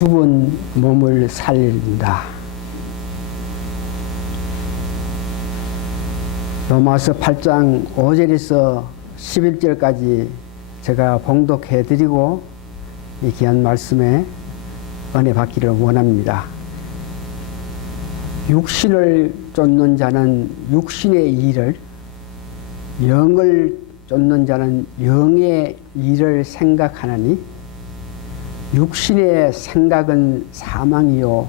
죽은 몸을 살린다. 로마서 8장 5절에서 11절까지 제가 봉독해드리고 이 귀한 말씀에 은혜 받기를 원합니다. 육신을 쫓는 자는 육신의 일을, 영을 쫓는 자는 영의 일을 생각하나니 육신의 생각은 사망이요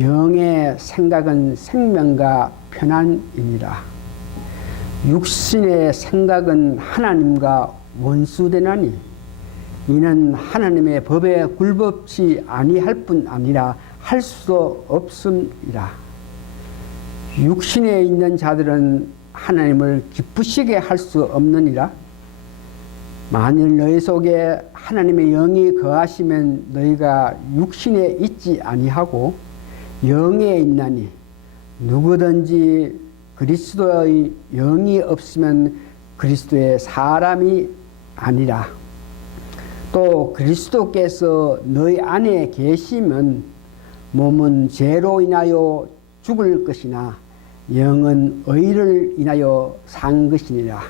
영의 생각은 생명과 편안이니라. 육신의 생각은 하나님과 원수되나니 이는 하나님의 법에 굴복치 아니할 뿐 아니라 할 수도 없음이라. 육신에 있는 자들은 하나님을 기쁘시게 할 수 없느니라. 만일 너희 속에 하나님의 영이 거하시면 너희가 육신에 있지 아니하고 영에 있나니 누구든지 그리스도의 영이 없으면 그리스도의 사람이 아니라. 또 그리스도께서 너희 안에 계시면 몸은 죄로 인하여 죽을 것이나 영은 의를 인하여 산 것이니라.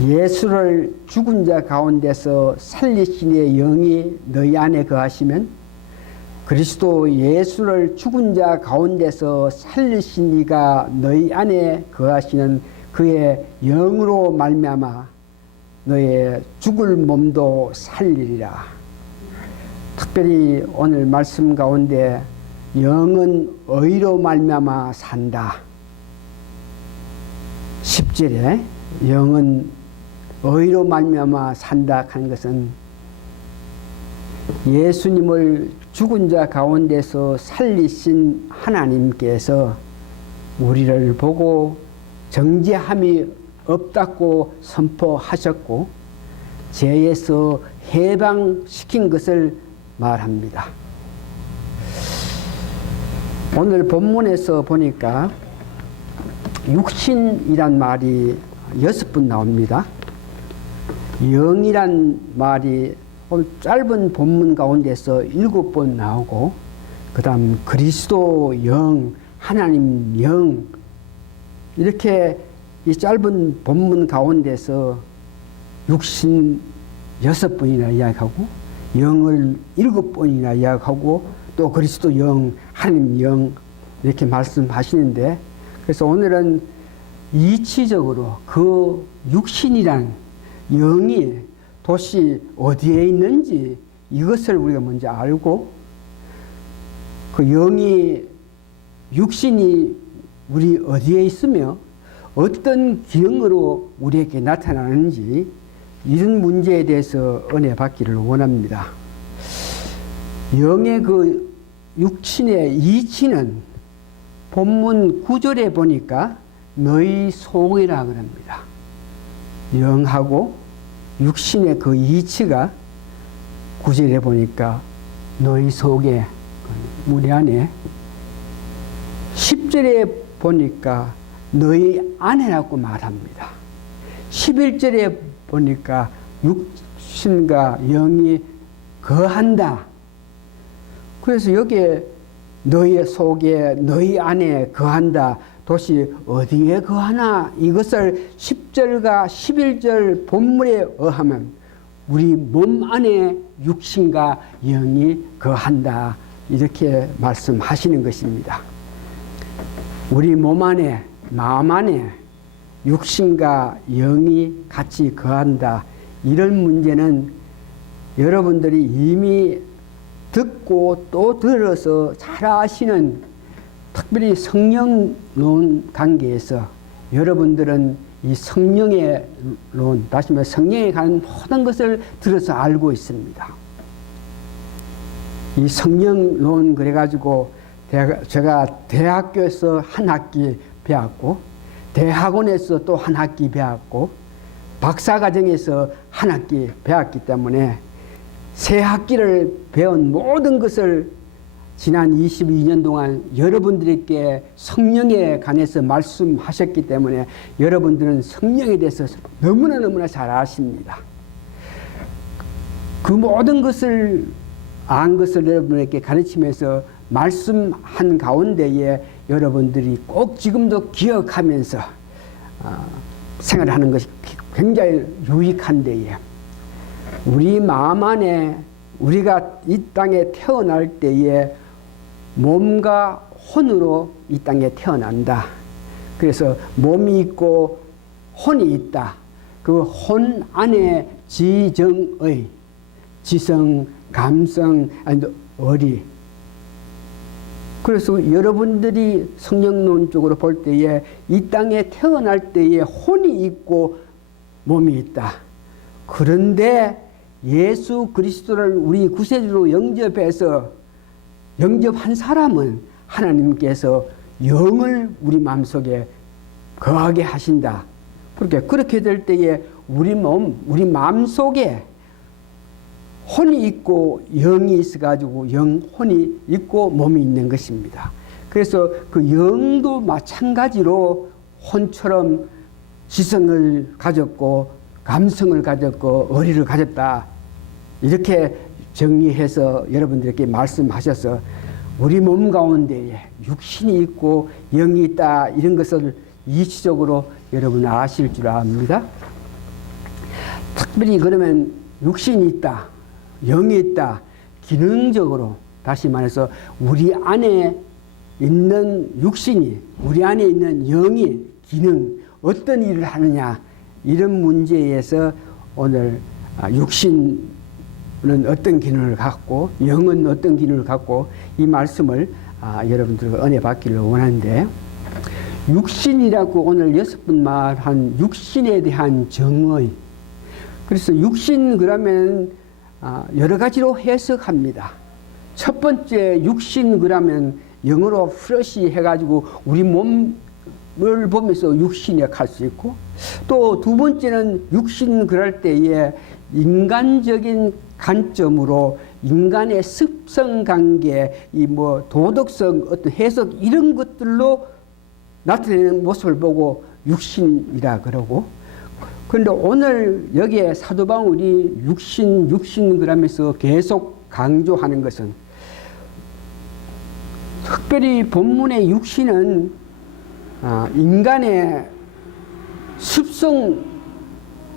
예수를 죽은 자 가운데서 살리신 이의 영이 너희 안에 거하시면 그리스도 예수를 죽은 자 가운데서 살리신 이가 너희 안에 거하시는 그의 영으로 말미암아 너의 죽을 몸도 살리리라. 특별히 오늘 말씀 가운데 영은 의로 말미암아 산다. 10절에 영은 의로 말미암아 산다 하는 것은 예수님을 죽은 자 가운데서 살리신 하나님께서 우리를 보고 정죄함이 없다고 선포하셨고 죄에서 해방시킨 것을 말합니다. 오늘 본문에서 보니까 육신이란 말이 6번 나옵니다. 영이란 말이 짧은 본문 가운데서 7번 나오고, 그 다음 그리스도 영, 하나님 영, 이렇게 이 짧은 본문 가운데서 육신 6번이나 이야기하고, 영을 7번이나 이야기하고, 또 그리스도 영, 하나님 영, 이렇게 말씀하시는데, 그래서 오늘은 이치적으로 그 육신이란 영이 도대체 어디에 있는지 이것을 우리가 먼저 알고, 그 영이, 육신이 우리 어디에 있으며 어떤 기능으로 우리에게 나타나는지 이런 문제에 대해서 은혜 받기를 원합니다. 영의 그 육신의 이치는 본문 9절에 보니까 너희 속이라 그럽니다. 영하고 육신의 그 이치가 9절에 보니까 너희 속에, 우리 안에, 10절에 보니까 너희 안에라고 말합니다. 11절에 보니까 육신과 영이 거한다. 그래서 여기에 너희 속에, 너희 안에 거한다. 도시 어디에 거하나? 이것을 10절과 11절 본문에 의하면 우리 몸 안에 육신과 영이 거한다. 이렇게 말씀하시는 것입니다. 우리 몸 안에, 마음 안에 육신과 영이 같이 거한다. 이런 문제는 여러분들이 이미 듣고 또 들어서 잘 아시는, 특별히 성령론 관계에서 여러분들은 이 성령의 론, 다시 말해 성령에 관한 모든 것을 들어서 알고 있습니다. 이 성령론 그래가지고 제가 대학교에서 한 학기 배웠고, 대학원에서 또 한 학기 배웠고, 박사과정에서 한 학기 배웠기 때문에 세 학기를 배운 모든 것을 지난 22년 동안 여러분들에게 성령에 관해서 말씀하셨기 때문에 여러분들은 성령에 대해서 너무나 잘 아십니다. 그 모든 것을 안 것을 여러분에게 가르치면서 말씀한 가운데에 여러분들이 꼭 지금도 기억하면서 생활하는 것이 굉장히 유익한데요. 우리 마음 안에 우리가 이 땅에 태어날 때에 몸과 혼으로 이 땅에 태어난다. 그래서 몸이 있고 혼이 있다. 그 혼 안에 지정의, 지성, 감성, 의리. 그래서 여러분들이 성령론적으로 볼 때에 이 땅에 태어날 때에 혼이 있고 몸이 있다. 그런데 예수 그리스도를 우리 구세주로 영접한 사람은 하나님께서 영을 우리 마음속에 거하게 하신다. 그렇게 될 때에 우리 마음속에 혼이 있고 영이 있어가지고 혼이 있고 몸이 있는 것입니다. 그래서 그 영도 마찬가지로 혼처럼 지성을 가졌고 감성을 가졌고 의리를 가졌다. 이렇게 정리해서 여러분들에게 말씀하셔서 우리 몸 가운데에 육신이 있고 영이 있다. 이런 것을 이치적으로 여러분 아실 줄 압니다. 특별히 그러면 육신이 있다. 영이 있다. 기능적으로 다시 말해서 우리 안에 있는 육신이 우리 안에 있는 영이 기능 어떤 일을 하느냐 이런 문제에서 오늘 육신은 어떤 기능을 갖고 영은 어떤 기능을 갖고 이 말씀을 여러분들과 은혜 받기를 원하는데 육신이라고 오늘 6번 말한 육신에 대한 정의. 그래서 육신 그러면 여러 가지로 해석합니다. 첫 번째 육신 그러면 영어로 플러시 해가지고 우리 몸을 보면서 육신이라고 할 수 있고 또 두 번째는 육신 그럴 때에 인간적인 관점으로 인간의 습성 관계, 도덕성, 어떤 해석 이런 것들로 나타내는 모습을 보고 육신이라 그러고 그런데 오늘 여기에 사도 바울이 육신 그러면서 계속 강조하는 것은 특별히 본문의 육신은 인간의 습성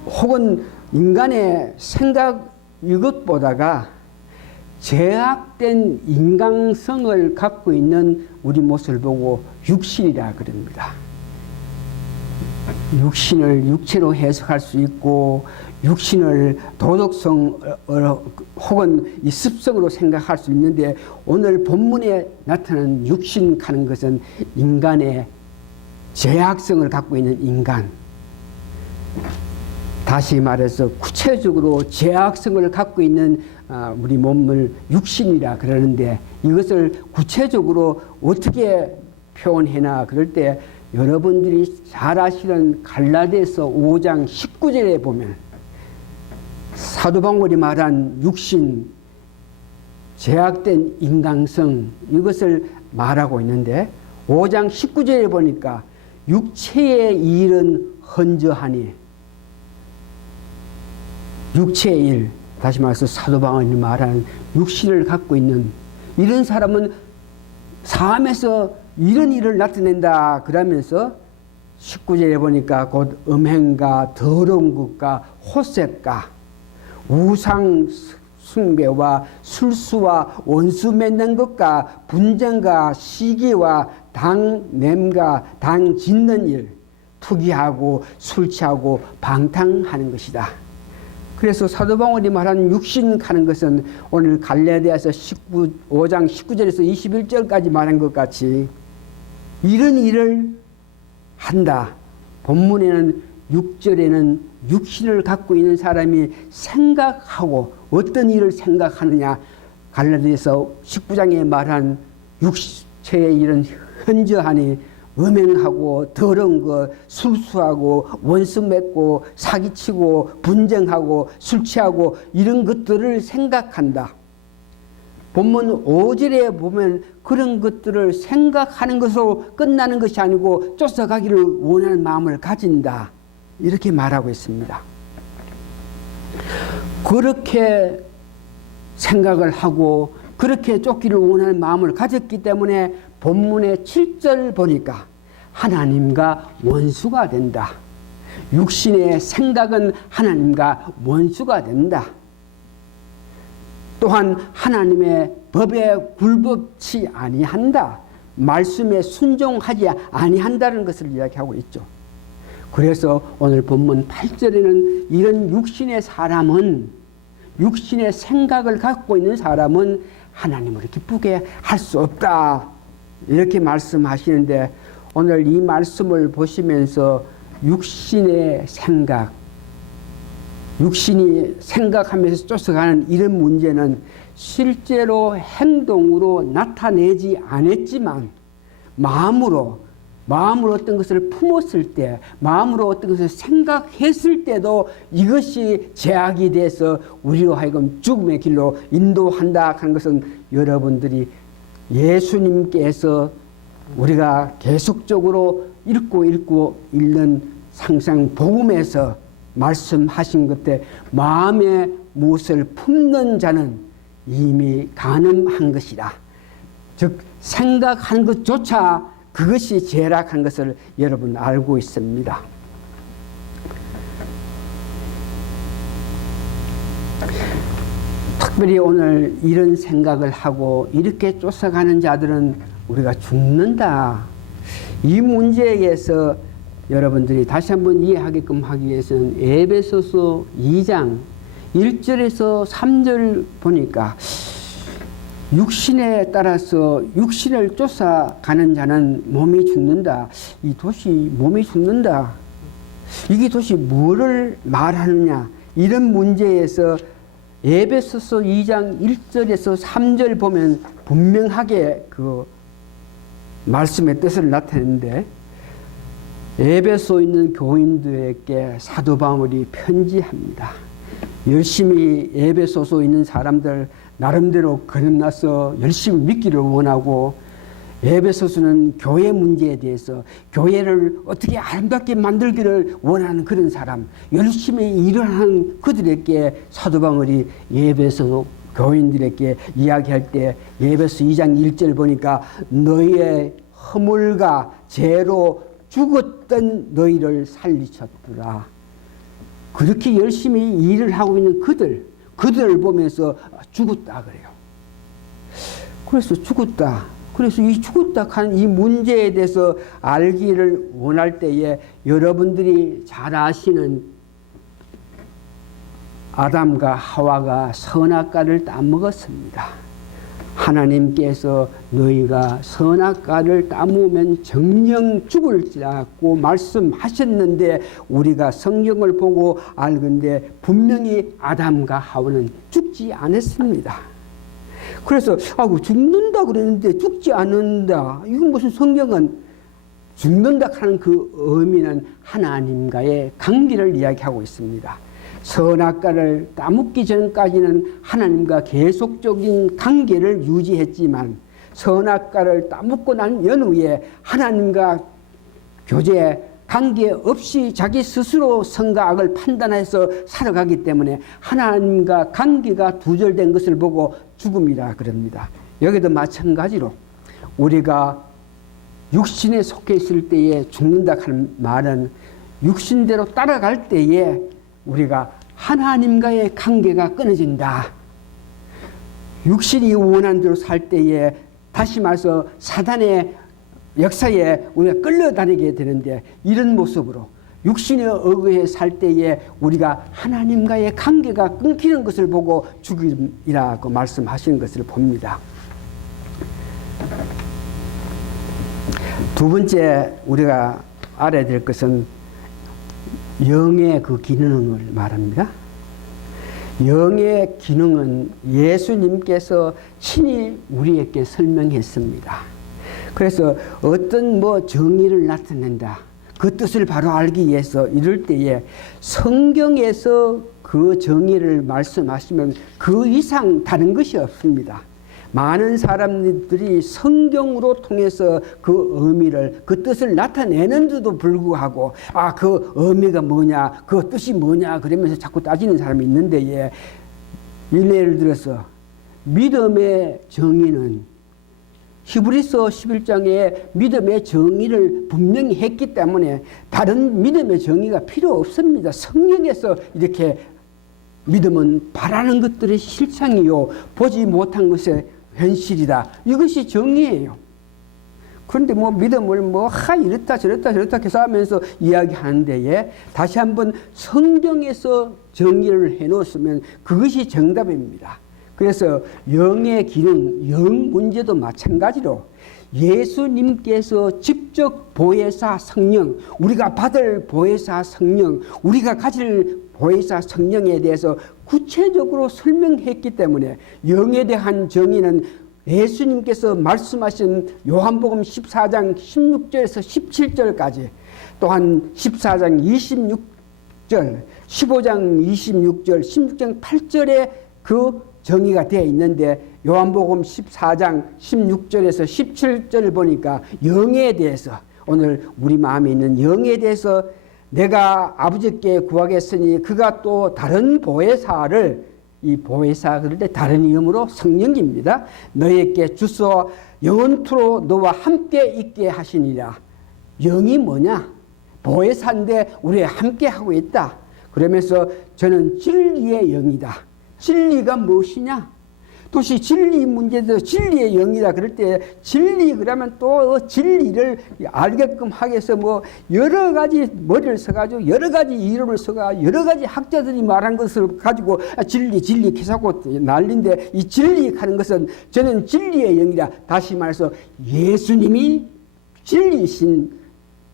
혹은 인간의 생각 이것보다가 제약된 인간성을 갖고 있는 우리 모습을 보고 육신이라 그럽니다. 육신을 육체로 해석할 수 있고 육신을 도덕성 혹은 이 습성으로 생각할 수 있는데 오늘 본문에 나타나는 육신 하는 것은 인간의 제약성을 갖고 있는 인간. 다시 말해서 구체적으로 제약성을 갖고 있는 우리 몸을 육신이라 그러는데 이것을 구체적으로 어떻게 표현해나 그럴 때 여러분들이 잘 아시는 갈라디아서 5장 19절에 보면 사도 바울이 말한 육신, 제약된 인간성 이것을 말하고 있는데 5장 19절에 보니까 육체의 일은 헌저하니 육체의 일, 다시 말해서 사도 바울이 말하는 육신을 갖고 있는 이런 사람은 삶에서 이런 일을 나타낸다 그러면서 19절에 보니까 곧 음행가, 더러운 것과 호색가, 우상 숭배와 술수와 원수 맺는 것과 분쟁과 시기와 당 냄과 당 짓는 일, 투기하고 술 취하고 방탕하는 것이다. 그래서 사도 바울이 말한 육신 하는 것은 오늘 갈라디아서 5장 19절에서 21절까지 말한 것 같이 이런 일을 한다. 본문에는 6절에는 육신을 갖고 있는 사람이 생각하고 어떤 일을 생각하느냐 갈라디아서 19장에 말한 육체의 일은 현저하니 음행하고 더러운 것, 술수하고 원수 맺고 사기치고 분쟁하고 술 취하고 이런 것들을 생각한다. 본문 5절에 보면 그런 것들을 생각하는 것으로 끝나는 것이 아니고 쫓아가기를 원하는 마음을 가진다. 이렇게 말하고 있습니다. 그렇게 생각을 하고 그렇게 쫓기를 원하는 마음을 가졌기 때문에 본문의 7절 보니까 하나님과 원수가 된다. 육신의 생각은 하나님과 원수가 된다. 또한 하나님의 법에 굴복치 아니한다. 말씀에 순종하지 아니한다는 것을 이야기하고 있죠. 그래서 오늘 본문 8절에는 이런 육신의 사람은, 육신의 생각을 갖고 있는 사람은 하나님을 기쁘게 할 수 없다, 이렇게 말씀하시는데, 오늘 이 말씀을 보시면서 육신의 생각, 육신이 생각하면서 쫓아가는 이런 문제는 실제로 행동으로 나타내지 않았지만 마음으로 어떤 것을 품었을 때, 마음으로 어떤 것을 생각했을 때도 이것이 제약이 돼서 우리로 하여금 죽음의 길로 인도한다 하는 것은 여러분들이 예수님께서 우리가 계속적으로 읽고 읽는 상상 복음에서 말씀하신 것때 마음에 무엇을 품는 자는 이미 간음한 것이라. 즉 생각하는 것조차 그것이 죄락한 것을 여러분 알고 있습니다. 특별히 오늘 이런 생각을 하고 이렇게 쫓아가는 자들은 우리가 죽는다. 이 문제에서 여러분들이 다시 한번 이해하게끔 하기 위해서는 에베소서 2장 1절에서 3절 보니까 육신에 따라서 육신을 쫓아가는 자는 몸이 죽는다. 이 도시 몸이 죽는다. 이게 도시 뭐를 말하느냐. 이런 문제에서 에베소서 2장 1절에서 3절 보면 분명하게 그 말씀의 뜻을 나타내는데, 에베소에 있는 교인들에게 사도 바울이 편지합니다. 열심히 에베소서에 있는 사람들 나름대로 거듭나서 열심히 믿기를 원하고, 에베소서는 교회 문제에 대해서 교회를 어떻게 아름답게 만들기를 원하는 그런 사람, 열심히 일을 하는 그들에게 사도 바울이 에베소 교인들에게 이야기할 때 에베소 2장 1절 보니까 너희의 허물과 죄로 죽었던 너희를 살리셨더라. 그렇게 열심히 일을 하고 있는 그들을 보면서 죽었다 그래요. 그래서 죽었다. 그래서 이 죽었다 하는 이 문제에 대해서 알기를 원할 때에 여러분들이 잘 아시는 아담과 하와가 선악과를 따먹었습니다. 하나님께서 너희가 선악과를 따먹으면 정령 죽을지라고 말씀하셨는데, 우리가 성경을 보고 알건대 분명히 아담과 하와는 죽지 않았습니다. 그래서 죽는다 그랬는데 죽지 않는다. 이건 무슨, 성경은 죽는다 하는 그 의미는 하나님과의 관계를 이야기하고 있습니다. 선악과를 따먹기 전까지는 하나님과 계속적인 관계를 유지했지만, 선악과를 따먹고 난 연후에 하나님과 교제 관계 없이 자기 스스로 선과 악을 판단해서 살아가기 때문에 하나님과 관계가 두절된 것을 보고 죽음이라 그럽니다. 여기도 마찬가지로 우리가 육신에 속해 있을 때에 죽는다 하는 말은 육신대로 따라갈 때에 우리가 하나님과의 관계가 끊어진다. 육신이 원하는 대로 살 때에 다시 말해서 사단의 역사에 우리가 끌려다니게 되는데, 이런 모습으로 육신에 의해 살 때에 우리가 하나님과의 관계가 끊기는 것을 보고 죽음이라고 말씀하시는 것을 봅니다. 두 번째 우리가 알아야 될 것은 영의 그 기능을 말합니다. 영의 기능은 예수님께서 친히 우리에게 설명했습니다. 그래서 어떤 정의를 나타낸다, 그 뜻을 바로 알기 위해서 이럴 때에 성경에서 그 정의를 말씀하시면 그 이상 다른 것이 없습니다. 많은 사람들이 성경으로 통해서 그 의미를, 그 뜻을 나타내는데도 불구하고 그 의미가 뭐냐, 그 뜻이 뭐냐 그러면서 자꾸 따지는 사람이 있는데, 예를 들어서 믿음의 정의는 히브리서 11장에 믿음의 정의를 분명히 했기 때문에 다른 믿음의 정의가 필요 없습니다. 성령에서 이렇게 믿음은 바라는 것들의 실상이요 보지 못한 것의 현실이다. 이것이 정의예요. 그런데 뭐 믿음을 이렇다 저렇다 해서 하면서 이야기하는 데에 다시 한번 성경에서 정의를 해놓으면 그것이 정답입니다. 그래서 영의 기능, 영 문제도 마찬가지로 예수님께서 직접 보혜사 성령, 우리가 받을 보혜사 성령, 우리가 가질 보혜사 성령에 대해서 구체적으로 설명했기 때문에 영에 대한 정의는 예수님께서 말씀하신 요한복음 14장 16절에서 17절까지 또한 14장 26절, 15장 26절, 16장 8절에 그 정의가 되어 있는데 요한복음 14장 16절에서 17절을 보니까 영에 대해서 오늘 우리 마음에 있는 영에 대해서 내가 아버지께 구하겠으니 그가 또 다른 보혜사를 이 보혜사 그럴 때 다른 이름으로 성령입니다. 너희에게 주소 영원토록 너와 함께 있게 하시니라. 영이 뭐냐? 보혜사인데 우리 함께 하고 있다. 그러면서 저는 진리의 영이다. 진리가 무엇이냐? 도시 진리 문제도 진리의 영이다. 그럴 때 진리 그러면 또 진리를 알게끔 하기 위해서 여러 가지 머리를 써가지고 여러 가지 이름을 써가 여러 가지 학자들이 말한 것을 가지고 진리 계속 난리인데 이 진리 하는 것은 저는 진리의 영이다. 다시 말해서 예수님이 진리이신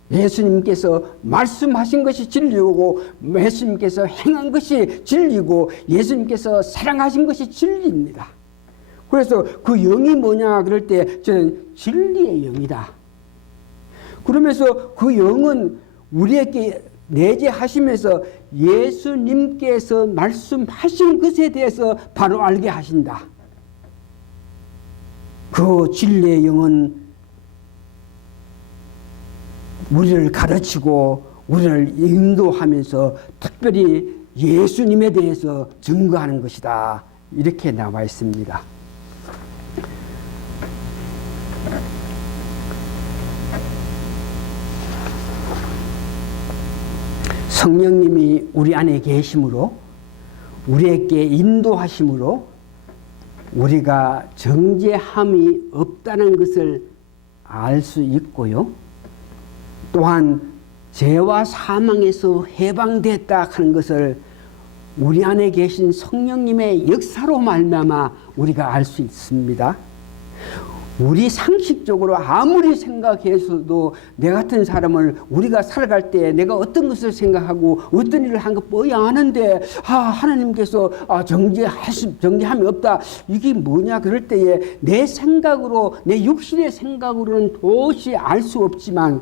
예수님께서 말씀하신 것이 진리고 예수님께서 행한 것이 진리고 예수님께서 사랑하신 것이 진리입니다. 그래서 그 영이 뭐냐 그럴 때 저는 진리의 영이다. 그러면서 그 영은 우리에게 내재하시면서 예수님께서 말씀하신 것에 대해서 바로 알게 하신다. 그 진리의 영은 우리를 가르치고 우리를 인도하면서 특별히 예수님에 대해서 증거하는 것이다. 이렇게 나와 있습니다. 성령님이 우리 안에 계심으로 우리에게 인도하심으로 우리가 정죄함이 없다는 것을 알 수 있고요. 또한 죄와 사망에서 해방됐다 하는 것을 우리 안에 계신 성령님의 역사로 말미암아 우리가 알 수 있습니다. 우리 상식적으로 아무리 생각해서도 내 같은 사람을 우리가 살아갈 때 내가 어떤 것을 생각하고 어떤 일을 한 것 뻔히 아는데 하나님께서 정죄함이 없다. 이게 뭐냐 그럴 때에 내 생각으로 내 육신의 생각으로는 도저히 알 수 없지만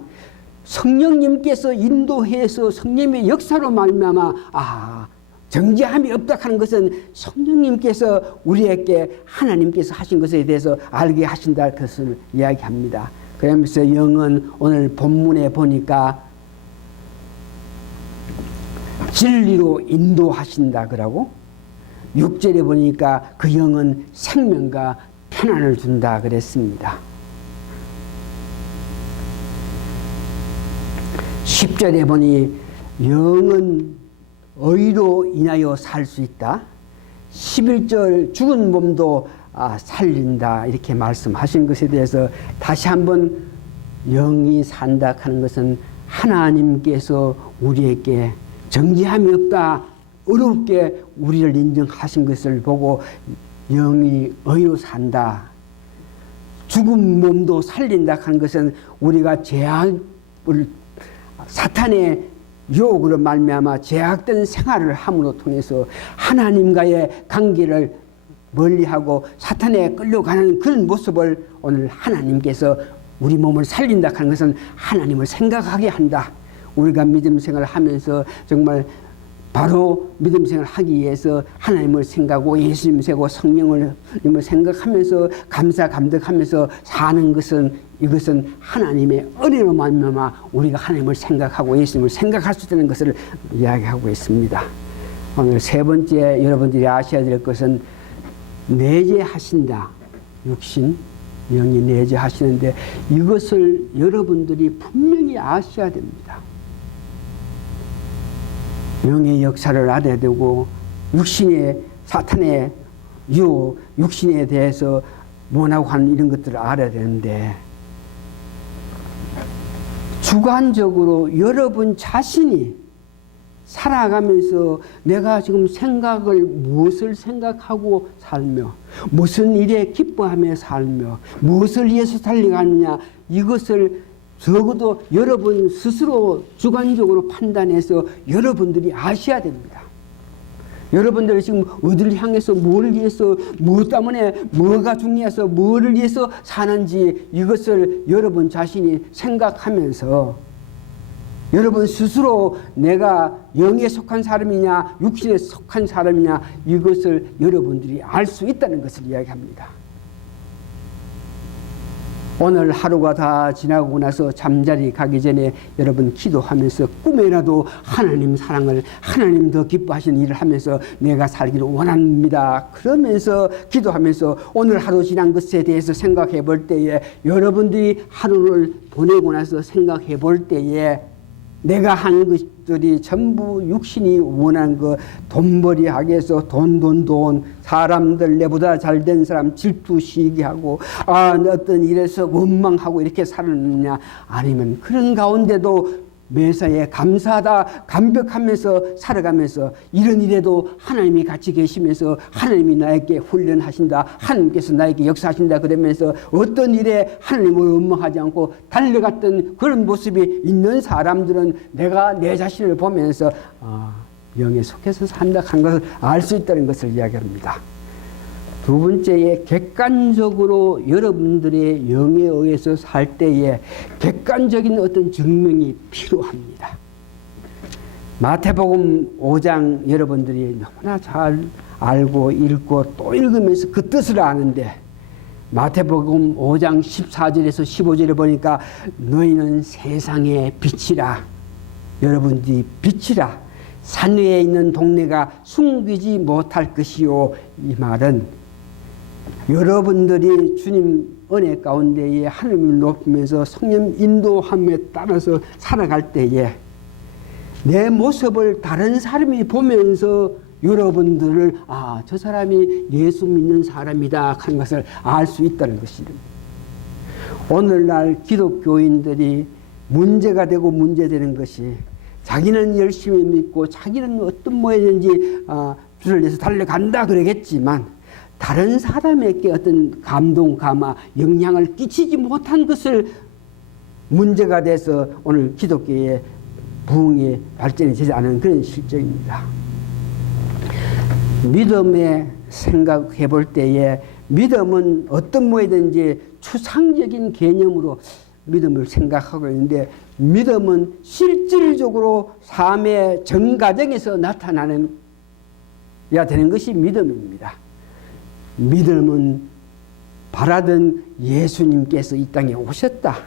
성령님께서 인도해서 성령님의 역사로 말미암아 정죄함이 없다 하는 것은 성령님께서 우리에게 하나님께서 하신 것에 대해서 알게 하신다 것을 이야기합니다. 그러면서 영은 오늘 본문에 보니까 진리로 인도하신다 그러고 6절에 보니까 그 영은 생명과 편안을 준다 그랬습니다. 10절에 보니 영은 의로 인하여 살 수 있다. 11절 죽은 몸도 살린다 이렇게 말씀하신 것에 대해서 다시 한번 영이 산다 하는 것은 하나님께서 우리에게 정죄함이 없다 어렵게 우리를 인정하신 것을 보고 영이 의로 산다. 죽은 몸도 살린다 하는 것은 우리가 죄악을 사탄의 유혹으로 말미암아 죄악된 생활을 함으로 통해서 하나님과의 관계를 멀리하고 사탄에 끌려가는 그런 모습을 오늘 하나님께서 우리 몸을 살린다 하는 것은 하나님을 생각하게 한다. 우리가 믿음 생활을 하면서 정말 바로 믿음 생활을 하기 위해서 하나님을 생각하고 예수님 생각하고 성령을 생각하면서 감사 감덕하면서 사는 것은 이것은 하나님의 은혜로 말미암아 우리가 하나님을 생각하고 예수님을 생각할 수 있다는 것을 이야기하고 있습니다. 오늘 세 번째 여러분들이 아셔야 될 것은 내재하신다. 육신, 영이 내재하시는데 이것을 여러분들이 분명히 아셔야 됩니다. 영의 역사를 알아야 되고 육신의 사탄의 유혹, 육신에 대해서 뭐라고 하는 이런 것들을 알아야 되는데 주관적으로 여러분 자신이 살아가면서 내가 지금 무엇을 생각하고 살며 무슨 일에 기뻐하며 살며 무엇을 위해서 달려가느냐 이것을 적어도 여러분 스스로 주관적으로 판단해서 여러분들이 아셔야 됩니다. 여러분들이 지금 어디를 향해서 뭘 위해서 무엇 때문에 뭐가 중요해서 뭐를 위해서 사는지 이것을 여러분 자신이 생각하면서 여러분 스스로 내가 영에 속한 사람이냐 육신에 속한 사람이냐 이것을 여러분들이 알 수 있다는 것을 이야기합니다. 오늘 하루가 다 지나고 나서 잠자리 가기 전에 여러분 기도하면서 꿈에라도 하나님 사랑을 하나님 더 기뻐하시는 일을 하면서 내가 살기를 원합니다. 그러면서 기도하면서 오늘 하루 지난 것에 대해서 생각해 볼 때에 여러분들이 하루를 보내고 나서 생각해 볼 때에 내가 한 것들이 전부 육신이 원하는 거 돈벌이하게 해서 돈 사람들 내보다 잘된 사람 질투시게 하고 어떤 일에서 원망하고 이렇게 살았느냐 아니면 그런 가운데도 매사에 감사하다 감격하면서 살아가면서 이런 일에도 하나님이 같이 계시면서 하나님이 나에게 훈련하신다 하나님께서 나에게 역사하신다 그러면서 어떤 일에 하나님을 원망하지 않고 달려갔던 그런 모습이 있는 사람들은 내가 내 자신을 보면서 영에 속해서 산다 하는 것을 알 수 있다는 것을 이야기합니다. 두 번째에 객관적으로 여러분들의 영에 의해서 살 때에 객관적인 어떤 증명이 필요합니다. 마태복음 5장 여러분들이 너무나 잘 알고 읽고 또 읽으면서 그 뜻을 아는데 마태복음 5장 14절에서 15절에 보니까 너희는 세상의 빛이라 여러분들이 빛이라 산 위에 있는 동네가 숨기지 못할 것이요 이 말은 여러분들이 주님 은혜 가운데에 하나님을 높이면서 성령 인도함에 따라서 살아갈 때에 내 모습을 다른 사람이 보면서 여러분들을 저 사람이 예수 믿는 사람이다 하는 것을 알 수 있다는 것입니다. 오늘날 기독교인들이 문제가 되고 문제되는 것이 자기는 열심히 믿고 자기는 어떤 모양인지 주를 위해서 달려간다 그러겠지만 다른 사람에게 어떤 감동, 감화, 영향을 끼치지 못한 것을 문제가 돼서 오늘 기독교의 부흥이 발전이 되지 않은 그런 실정입니다. 믿음에 생각해 볼 때에 믿음은 어떤 모이든지 추상적인 개념으로 믿음을 생각하고 있는데 믿음은 실질적으로 삶의 정과정에서 나타나는 야 되는 것이 믿음입니다. 믿음은 바라던 예수님께서 이 땅에 오셨다.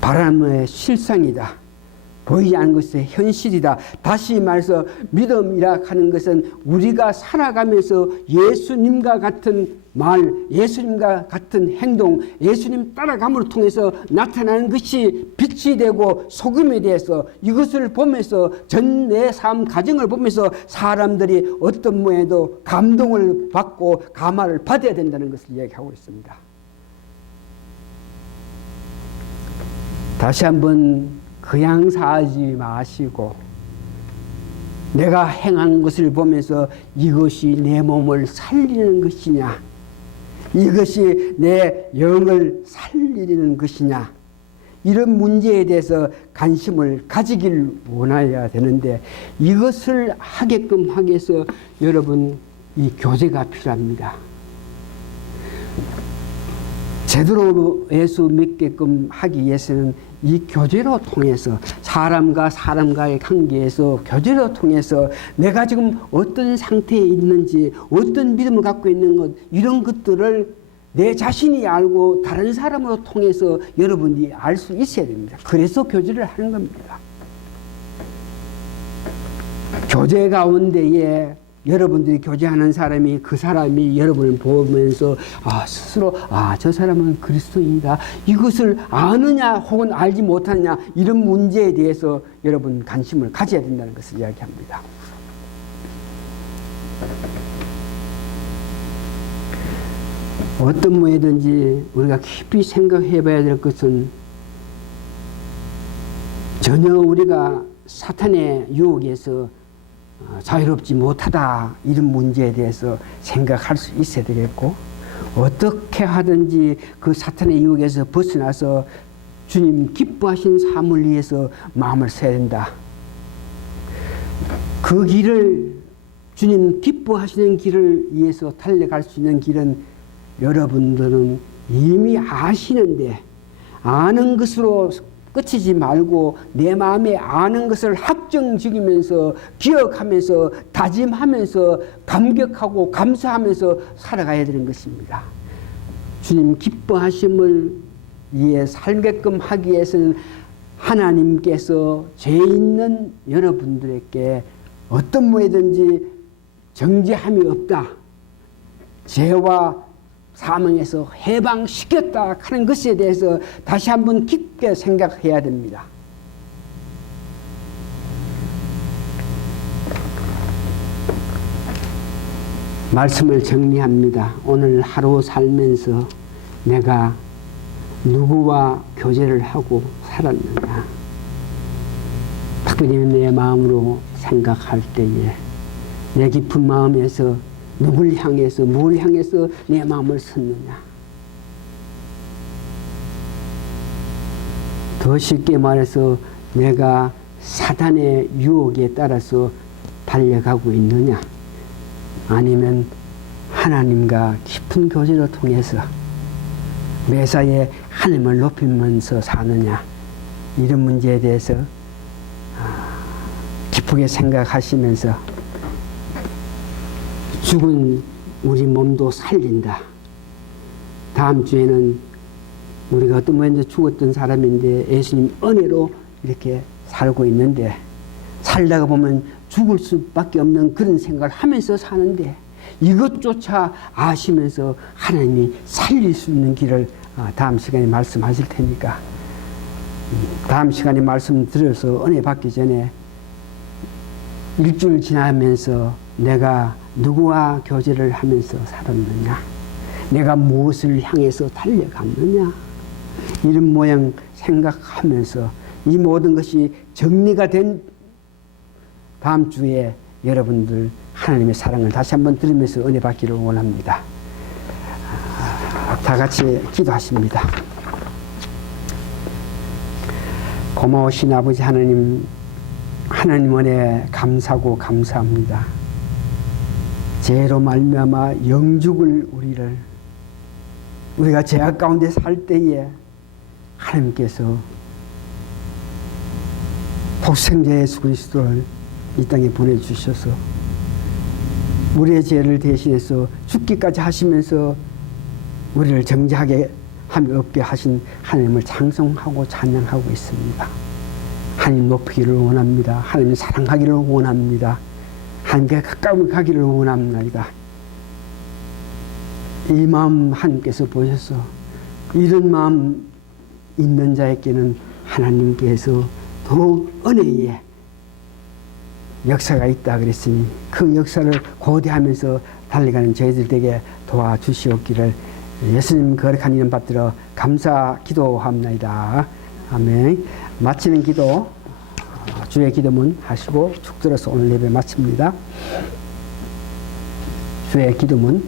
바람의 실상이다. 보이지 않는 것의 현실이다. 다시 말해서 믿음이라 하는 것은 우리가 살아가면서 예수님과 같은 말, 예수님과 같은 행동, 예수님 따라감을 통해서 나타나는 것이 빛이 되고 소금이 돼서 이것을 보면서 전 내 삶 가정을 보면서 사람들이 어떤 모양에도 감동을 받고 감화를 받아야 된다는 것을 이야기하고 있습니다. 다시 한번 그냥 사지 마시고 내가 행한 것을 보면서 이것이 내 몸을 살리는 것이냐 이것이 내 영을 살리는 것이냐 이런 문제에 대해서 관심을 가지길 원해야 되는데 이것을 하게끔 하기 위해서 여러분 이 교제가 필요합니다. 제대로 예수 믿게끔 하기 위해서는 이 교제로 통해서 사람과 사람과의 관계에서 교제로 통해서 내가 지금 어떤 상태에 있는지 어떤 믿음을 갖고 있는 것 이런 것들을 내 자신이 알고 다른 사람으로 통해서 여러분이 알 수 있어야 됩니다. 그래서 교제를 하는 겁니다. 교제 가운데에 여러분들이 교제하는 사람이 그 사람이 여러분을 보면서 스스로 저 사람은 그리스도인이다. 이것을 아느냐 혹은 알지 못하느냐 이런 문제에 대해서 여러분 관심을 가져야 된다는 것을 이야기합니다. 어떤 모에든지 우리가 깊이 생각해 봐야 될 것은 전혀 우리가 사탄의 유혹에서 자유롭지 못하다 이런 문제에 대해서 생각할 수 있어야 되겠고 어떻게 하든지 그 사탄의 유혹에서 벗어나서 주님 기뻐하신 삶을 위해서 마음을 써야 된다. 그 길을 주님 기뻐하시는 길을 위해서 달려갈 수 있는 길은 여러분들은 이미 아시는데 아는 것으로 끝이지 말고 내 마음에 아는 것을 확정지으면서 기억하면서 다짐하면서 감격하고 감사하면서 살아가야 되는 것입니다. 주님 기뻐하심을 위해 살게끔 하기 위해서는 하나님께서 죄 있는 여러분들에게 어떤 모에든지 정죄함이 없다. 죄와 사망에서 해방시켰다 하는 것에 대해서 다시 한번 깊게 생각해야 됩니다. 말씀을 정리합니다. 오늘 하루 살면서 내가 누구와 교제를 하고 살았느냐. 특별히 내 마음으로 생각할 때에 내 깊은 마음에서 누굴 향해서 뭘 향해서 내 마음을 섰느냐. 더 쉽게 말해서 내가 사단의 유혹에 따라서 달려가고 있느냐 아니면 하나님과 깊은 교제를 통해서 매사에 하나님을 높이면서 사느냐 이런 문제에 대해서 깊게 생각하시면서 죽은 우리 몸도 살린다. 다음 주에는 우리가 어떤 모양으로 죽었던 사람인데 예수님 은혜로 이렇게 살고 있는데 살다가 보면 죽을 수밖에 없는 그런 생각을 하면서 사는데 이것조차 아시면서 하나님이 살릴 수 있는 길을 다음 시간에 말씀하실 테니까 다음 시간에 말씀 드려서 은혜 받기 전에 일주일 지나면서 내가 누구와 교제를 하면서 살았느냐 내가 무엇을 향해서 달려갔느냐 이런 모양 생각하면서 이 모든 것이 정리가 된 다음 주에 여러분들 하나님의 사랑을 다시 한번 들으면서 은혜 받기를 원합니다. 다 같이 기도하십니다. 고마우신 아버지 하나님 은혜 감사하고 감사합니다. 죄로 말미암아 영죽을 우리가 죄악 가운데 살 때에 하나님께서 독생자 예수 그리스도를 이 땅에 보내주셔서 우리의 죄를 대신해서 죽기까지 하시면서 우리를 정죄하게 함이 없게 하신 하나님을 찬송하고 찬양하고 있습니다. 하나님 높이기를 원합니다. 하나님 사랑하기를 원합니다. 하나님께 가까이 가기를 원합니다. 이 마음 하나님께서 보셔서 이런 마음 있는 자에게는 하나님께서 더욱 은혜의 역사가 있다 그랬으니 그 역사를 고대하면서 달려가는 저희들에게 도와주시옵기를 예수님 거룩한 이름 받들어 감사 기도합니다. 아멘. 마치는 기도 주의 기도문 하시고 축 들어서 오늘 예배 마칩니다. 주의 기도문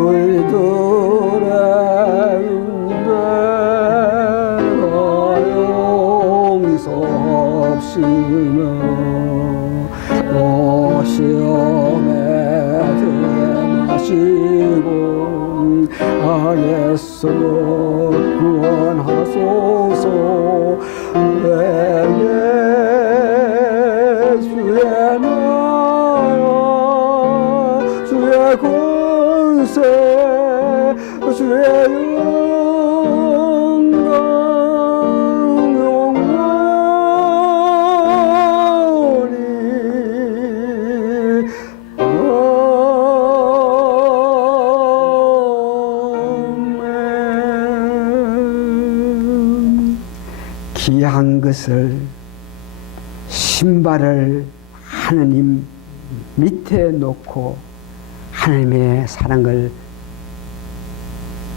우리들의 용서 없으며 시험에 들어마시고 악에서 구원하소서. 내게 주의 나라 주의 권세 주의 영광 영원히 아멘. 귀한 것을 신발을 하느님 밑에 놓고 하나님의 사랑을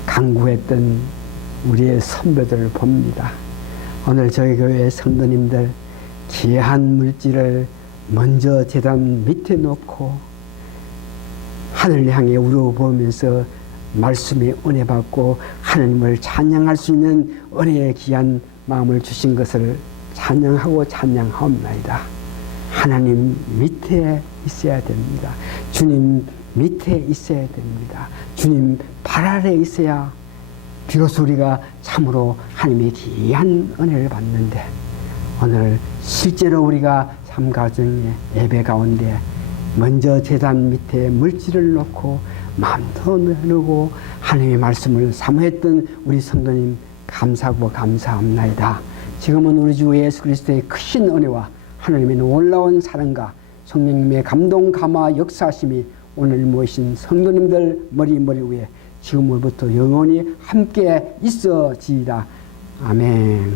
강구했던 우리의 선배들을 봅니다. 오늘 저희 교회 성도님들 귀한 물질을 먼저 제단 밑에 놓고 하늘을 향해 우러보면서 말씀의 은혜 받고 하나님을 찬양할 수 있는 은혜의 귀한 마음을 주신 것을 찬양하고 찬양하옵나이다. 하나님 밑에 있어야 됩니다. 주님 밑에 있어야 됩니다. 주님 발 아래 있어야 비로소 우리가 참으로 하나님의 귀한 은혜를 받는데, 오늘 실제로 우리가 삶 가정의 예배 가운데 먼저 제단 밑에 물질을 놓고 마음도 나누고 하나님의 말씀을 사모했던 우리 성도님 감사하고 감사합나이다. 지금은 우리 주 예수 그리스도의 크신 은혜와 하나님의 놀라운 사랑과 성령님의 감동 감화 역사하심이 오늘 모이신 성도님들 머리 위에 지금부터 영원히 함께 있어지이다. 아멘.